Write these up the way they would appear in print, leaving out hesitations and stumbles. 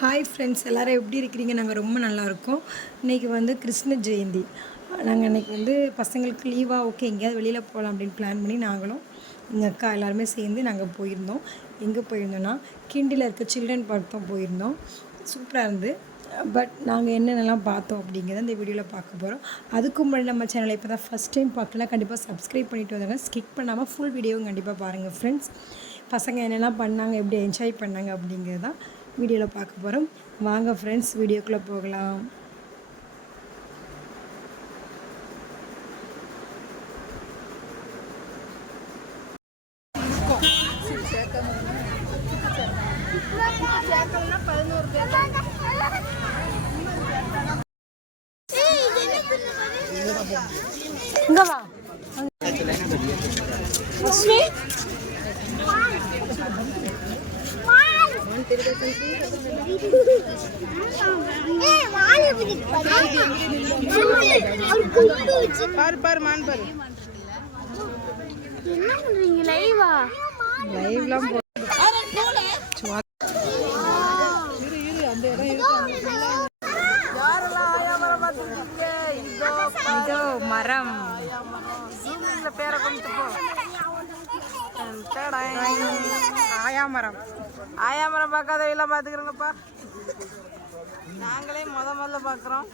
Hi friends, எல்லோரும் எப்படி இருக்கிறீங்க? நாங்கள் ரொம்ப நல்லாயிருக்கோம். இன்றைக்கி வந்து கிருஷ்ண ஜெயந்தி. நாங்கள் இன்றைக்கி வந்து பசங்களுக்கு லீவாக ஓகே எங்கேயாவது வெளியில் போகலாம் அப்படின்னு பிளான் பண்ணி நாங்களும் எங்கள் அக்கா எல்லாருமே சேர்ந்து நாங்கள் போயிருந்தோம். எங்கே போயிருந்தோன்னா கிண்டியில் இருக்க சில்ட்ரன் பார்க் தான் போயிருந்தோம். சூப்பராக இருந்து. பட் நாங்கள் என்னென்னலாம் பார்த்தோம் அப்படிங்கிறத இந்த வீடியோவில் பார்க்க போகிறோம். அதுக்கு முன்னாடி நம்ம சேனலை இப்போ தான் ஃபஸ்ட் டைம் பார்க்கலாம், கண்டிப்பாக சப்ஸ்கிரைப் பண்ணிவிட்டு வந்தாங்க. ஸ்கிப் பண்ணாமல் ஃபுல் வீடியோவும் கண்டிப்பாக பாருங்கள் ஃப்ரெண்ட்ஸ். பசங்க என்னெல்லாம் பண்ணாங்க, எப்படி என்ஜாய் பண்ணாங்க அப்படிங்கிறது தான் வீடியோவில் பார்க்க போகிறோம். வாங்க ஃப்ரெண்ட்ஸ், வீடியோக்குள்ளே போகலாம். இங்க வா. பாரு மான் பாரு. என்ன பண்றீங்க? லைவா? லைவ்லாம் இரு அந்த இடம் இருக்கு. யாரெல்லாம் ஆயாமரம் பார்த்துருக்கீங்க? இதோ மரம். ஜூமிங்ல பேரை கொண்டு போ. ஆயாமரம் பார்க்காதவெல்லாம் பார்த்துக்கிறோங்கப்பா. நாங்களே முதல்ல பார்க்குறோம்.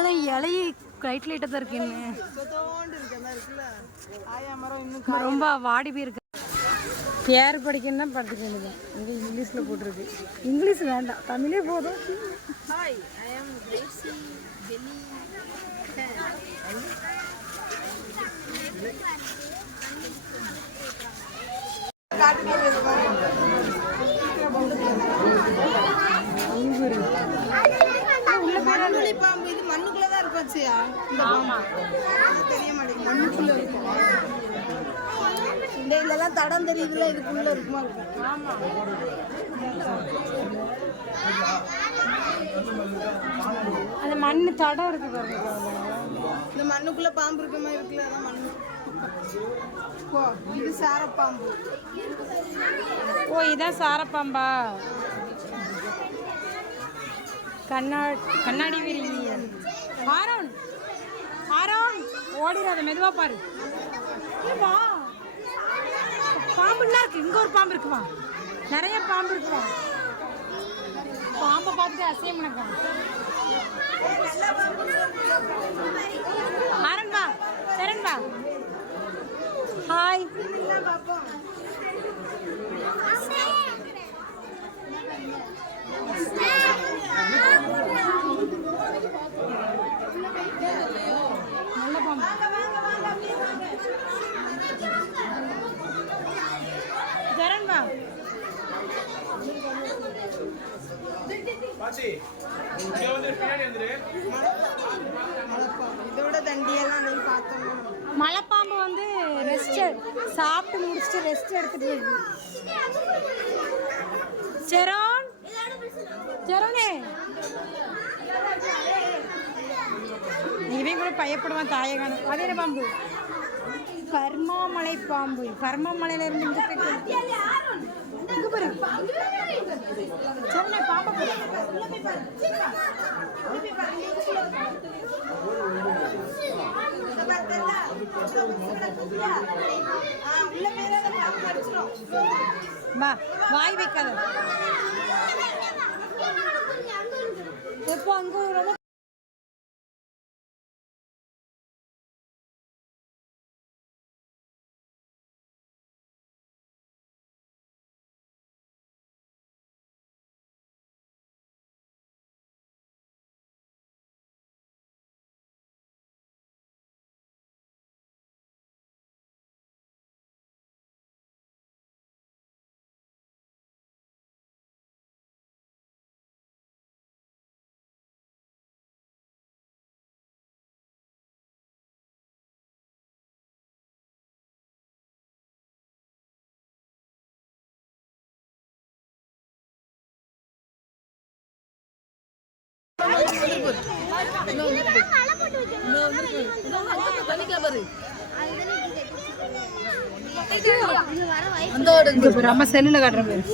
இலையை லைட் லைட்டாக தான் இருக்கு. ஆயாமரம் இன்னும் ரொம்ப வாடி போயிருக்கு. பேர் படிக்கணும்னா படிக்க வேண்டியது. இங்கே இங்கிலீஷில் போட்டிருக்கு. இங்கிலீஷ் வேண்டாம், தமிழே போதும். ஹாய், ஐ அம் கிரேசி பெலி. மண்ணுளி பாம்பு இது மண்ணுக்குள்ளதான் இருக்கும். ஆமா, தெரிய மாட்டேங்குது. மண்ணுக்குள்ள இருக்கும். இந்த இதெல்லாம் தடம் தெரியுதுல, இதுக்குள்ள இருக்குமா இருக்கும். ஆமா. அந்த மண்ணு தடம் இருக்கு பாருங்க. இந்த மண்ணுக்குள்ள பாம்பு இருக்க மாதிரி இருக்குல்ல, அதான் மண்ணு. ஓ, இது சாரப்பாம்பு. ஓ, இதான் சாரப்பாம்பா. கண்ணாடி விரிங்கி. ஆரோன் ஆரோன் ஓடிடாத, மெதுவா பாரு. வா, பாம்புலாம் இருக்கு. இங்க ஒரு பாம்பு இருக்குவா, நிறைய பாம்பு இருக்குவா. பாம்பை பார்த்துட்டு அசையம் பண்ணக்கா. ஆரன் வா, சரண் வா. ஹாய். நல்ல பாம்பு. சரண் வா. இதோட தண்டியெல்லாம் நீ பார்த்தோம். மலைப்பாம்பு வந்து ரெஸ்ட் சாப்பிட்டு முடிச்சுட்டு ரெஸ்ட் எடுத்துட்டு இருக்கு. செரோன் செரோனே, இவன் கூட பயப்படுவான் தாயகான. அதே என்ன பாம்பு? கர்மாமலை பாம்பு. கர்மாமலையில இருந்து இங்க பாரு. செரோனே, பாம்பு வா, வாய் வைக்காத. எப்போ அங்க ரொம்ப நம்ம செல்லுல காட்டுறேன்.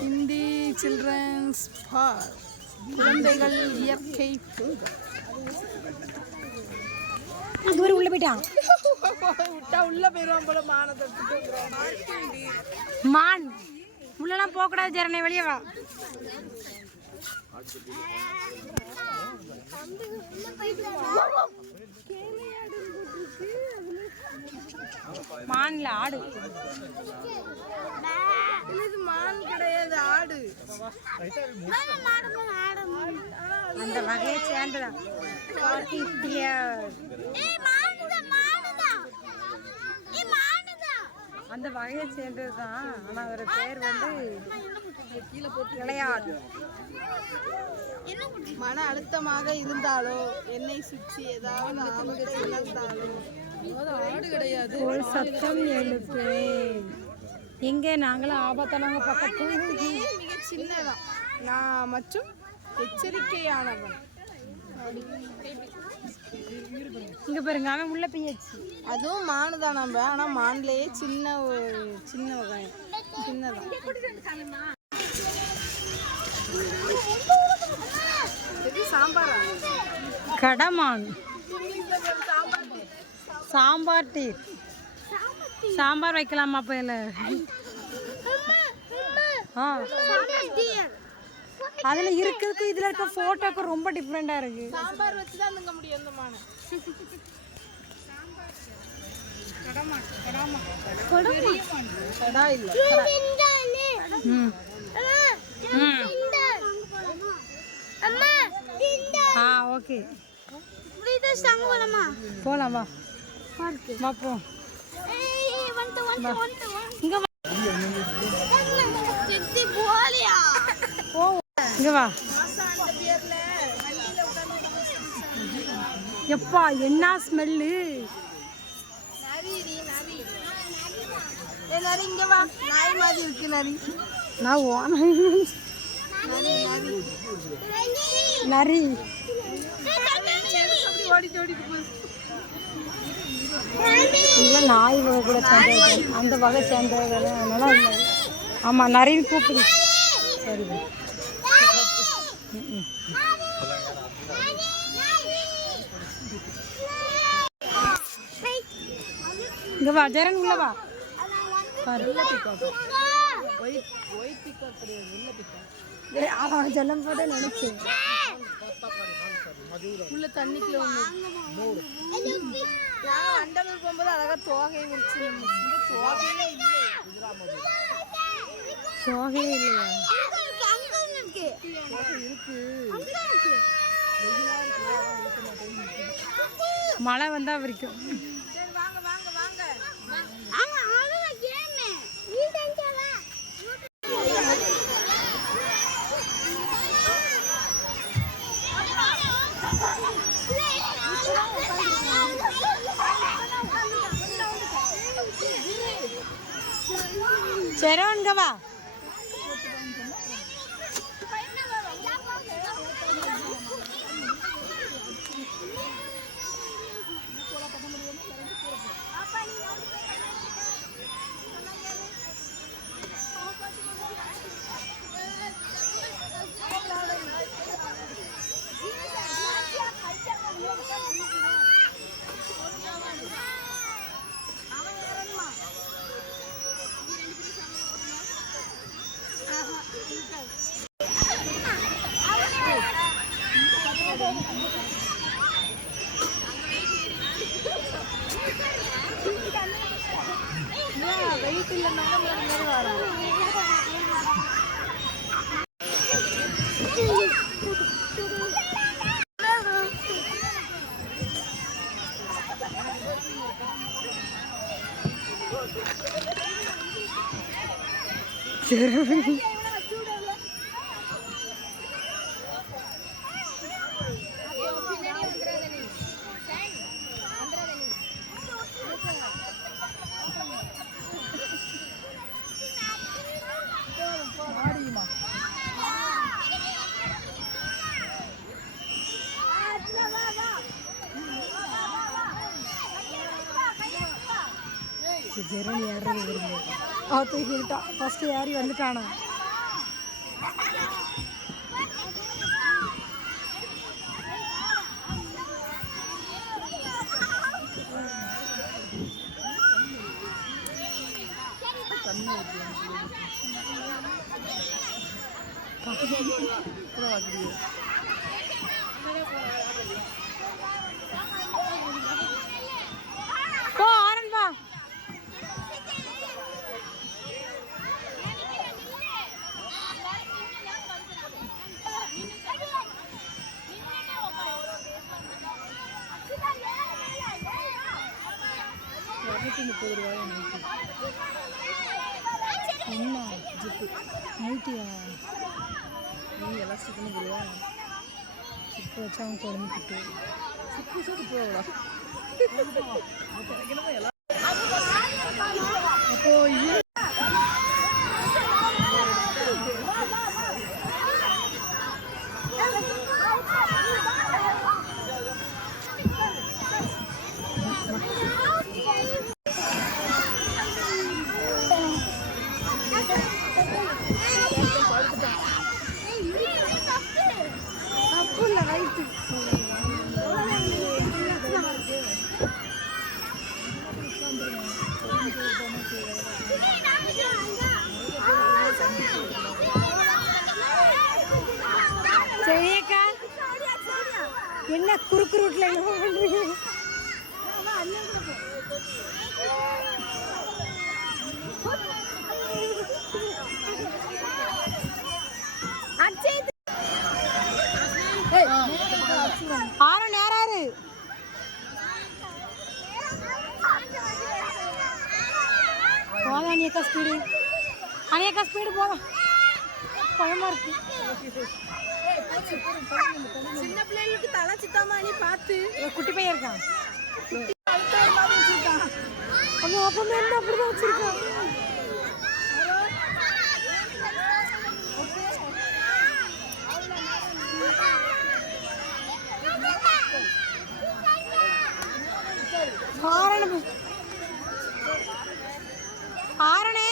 ஹிந்தி சில்ட்ரன்ஸ் பார்க், குழந்தைகள் இயற்கை பூங்கா. அங்கே ஒரு உள்ளே போயிட்டான். விட்டா உள்ள போயிடுவான் போல. மானத்தை மான் உள்ளலாம் போகக்கூடாது. ஜரணை வெளியே வா. மான்ல ஆடு. இது மான் கிடையாது, ஆடு. அந்த வகையை சேர்ந்ததான். அந்த வகையை சேர்ந்தது தான். ஆனால் அதோட பேர் வந்து விளையாடு. மன அழுத்தமாக இருந்தாலோ என்னை சுற்றி ஏதாவது ஆபத்து இருந்தாலோ ஆடு கிடையாது. ஒரு சத்தம் எழுப்பு. எங்கே நாங்களும் ஆபத்தானவங்க பக்கத்து. மிக சின்னதான் நான் மற்றும் எச்சரிக்கையானவன். இங்க பாருங்க, அவன் உள்ள பெய்யாச்சு. அதுவும் மானு தான் நம்ம. ஆனா மான்லயே சின்ன சின்ன வகை, சின்னதான். சாம்பாரா? கடமான். சாம்பார் டீ. சாம்பார் வைக்கலாமா பையில? அதுல இருக்கிறதுக்கு இதுல இருக்க போட்டோக்கு ரொம்ப டிஃப்ரெண்டா இருக்கு. சாம்பார் வச்சு தான் திங்க முடியும் இந்த மானை. கடா இல்ல. ஓகே போலாம். வா வா போ. இங்க வா. இங்க வா. எப்பா என்ன ஸ்மெல்லு. நரி இங்க வா. நாய் மாதிரி இருக்கு நரி. நான் ஓன நரி. ஓடிட்டு ஓடிட்டு போ. இல்லை நாய் வகை கூட சேர்ந்தது. அந்த வகை சேர்ந்தது. அதனால ஆமாம் நரின்னு கூப்பிடு. சரி இங்க வா. ஜெரன் உள்ள வா. அவன் சொல்லும் போதே நினைச்சேன். உள்ள தண்ணிக்குள்ள அண்டலூர் போகும்போது அழகா தோகையை முடிச்சு. தோகையே இல்லையா? மழை வந்தா வரைக்கும். சரி வா. வெயிட் இல்லைன்னா வரும். சரி ஜெரோன் ஏறுறது வருது. அவன் தூக்கிட்டான். ஃபஸ்ட்டு ஏறி வந்துட்டானா. போ ஆரன் வா. என்ன ஜிப்பு நைட்டியா நீ எல்லாம் சிக்கணும் போடுவா சிப்பு வச்சு அவன் குழம்புக்கிட்டு சிப்பு சோடு போவா அப்போ சரியாக்கா என்ன குறுக்கு ரூட்ல என்ன பண்றீங்க? ஆறு நேராரு போதா அனியக்கா ஸ்பீடு போதும் பயமா இருக்கு. சின்ன பிள்ளைகளுக்கு தலை சித்தாமா நீ பார்த்து குட்டி பையன் இருக்கான். அவன் அப்பமே என்ன அப்படிதான் வச்சிருக்கான். ஆரணே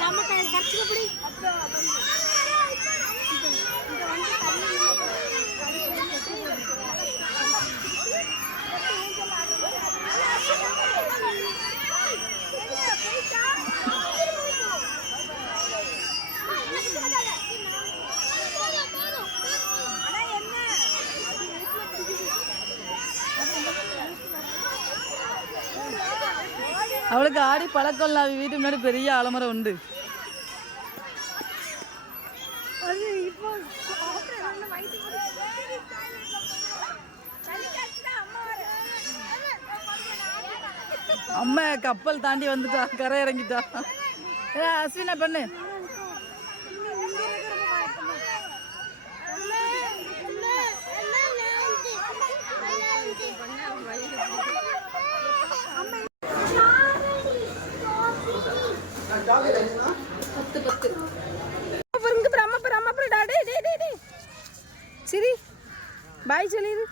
நம்ம கையில் கரைச்சிக்கப்படி அவளுக்கு ஆடி பழக்கம் இல்லை. அவ வீட்டு முன்னாடி பெரிய ஆலமரம் உண்டு. அம்மா கப்பல் தாண்டி வந்துட்டா, கரை இறங்கிட்டா. அஸ்வினா பண்ணு. சரி பாய் சொல்லிடு.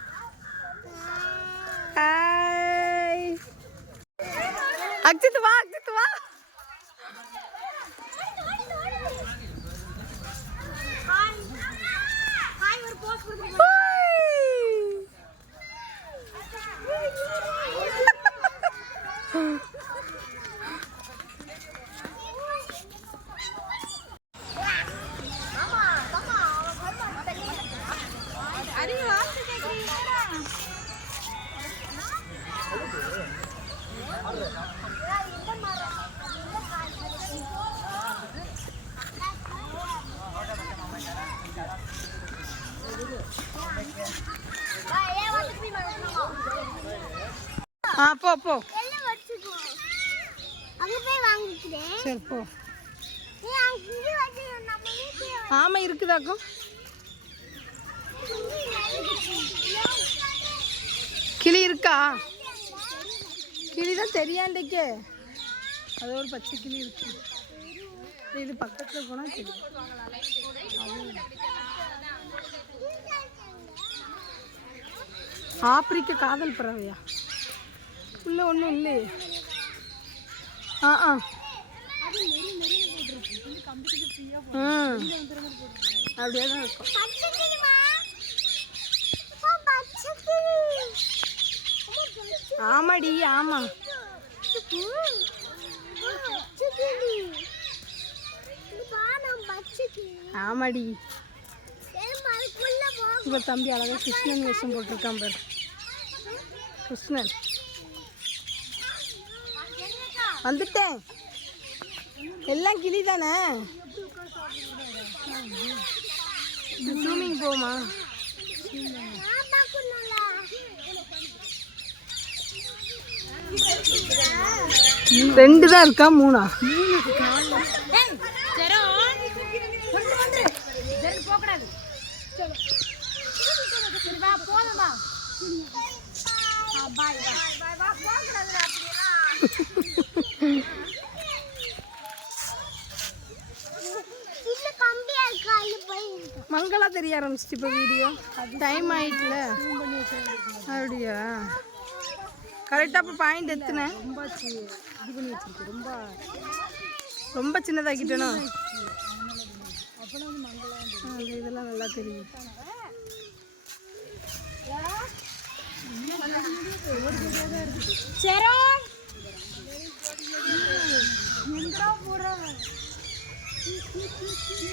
ஹாய் அக்ஷித் வா, அக்ஷித் வா. போ போ சரி போ. ஆமாம் இருக்குதாக்கும். கிளி இருக்கா? கிளி தான் தெரியாண்டிக்கே. அது ஒரு பச்சை கிளி இருக்கு. இது பக்கத்துல போனா தெரியும். ஆப்பிரிக்க காதல் பறவையா? உள்ள ஒன்றும் இல்லையே. அப்படியே தான் இருக்கும். ஆமாடி, ஆமா. ஆமாடி. இவ தம்பி அழகா கிருஷ்ணன் வேஷம் போட்டிருக்கான் பாரு. கிருஷ்ணன் வந்துட்டேன். எல்லாம் கிளி தானே. ஜூமிங் போமா? ரெண்டு தான் இருக்கா, மூணா? மங்களா தெரிய ஆரம்பிச்சிட்டு இப்போ வீடியோ டைம் ஆயிட்டுல. அப்படியா? கரெக்டாக இப்போ பாயிண்ட் எத்துனேன். ரொம்ப சின்னதாக்கிட்டேனோ? இதெல்லாம் நல்லா தெரியும்.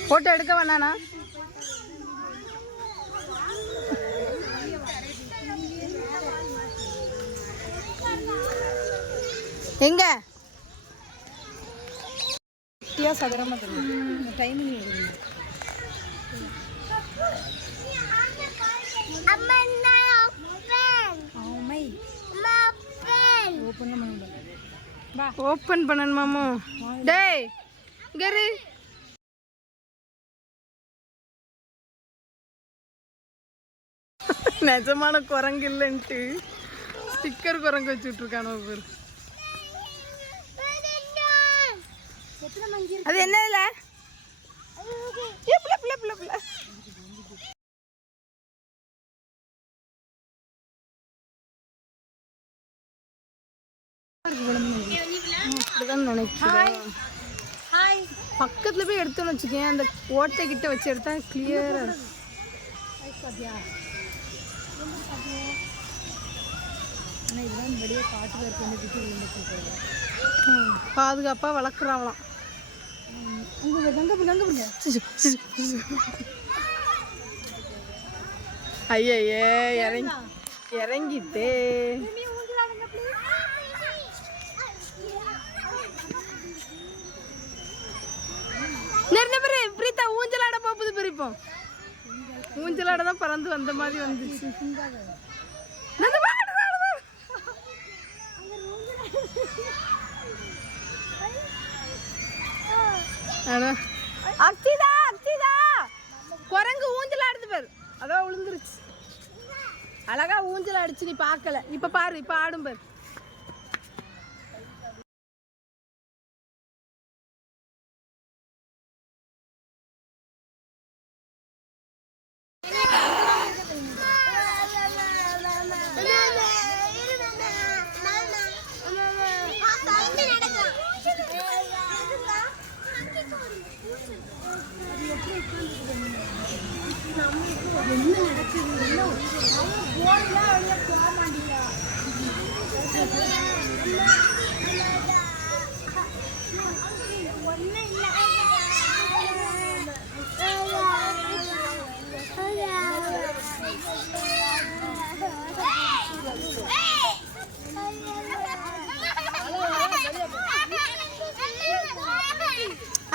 போட்டோ எடுக்க வேணாண்ணா? எங்க சதுரமா தெரியும். டைமிங் ஓப்பன் பண்ணணுமாமோ? டேய் கரு நிஜமான குரங்கு இல்லைன்ட்டு ஸ்டிக்கர் குரங்கு வச்சு விட்டுருக்கானோ பேர். அது என்னதுல? அப்படிதான் நினைக்கிறேன். பக்கத்துல போய் எடுத்தோன்னு வச்சுக்கேன், அந்த ஓட்டை கிட்ட வச்சு எடுத்தா கிளியரா இருக்கும். பாதுகாப்பா வளர்க்குறாங்களாம். ஐயே இறங்கிட்டே. பிரீத்தா ஊஞ்சலாட போகுது பிரிப்போம். ஊஞ்சலாட தான் பறந்து வந்த மாதிரி வந்துச்சு. அக்ஷிதா குரங்கு ஊஞ்சல் ஆடுது பேர். அதான் விழுந்துருச்சு. அழகா ஊஞ்சல் அடிச்சு நீ பார்க்கல. இப்ப பாரு, இப்ப ஆடும் பேர்.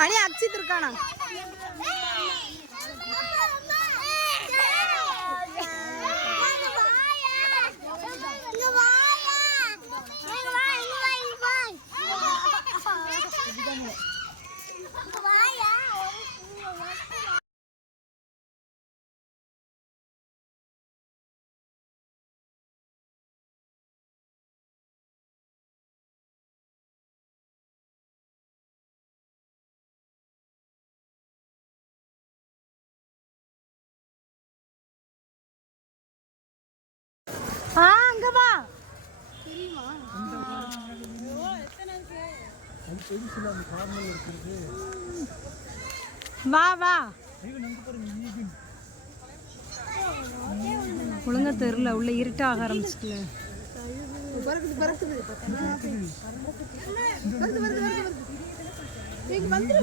அணி அக்ஷித் இருக்கானா? அங்க வா. வா வா. ஒழுங்கா தெரியல, உள்ள இருட்டாக ஆரம்பிச்சுல. நீங்க வந்து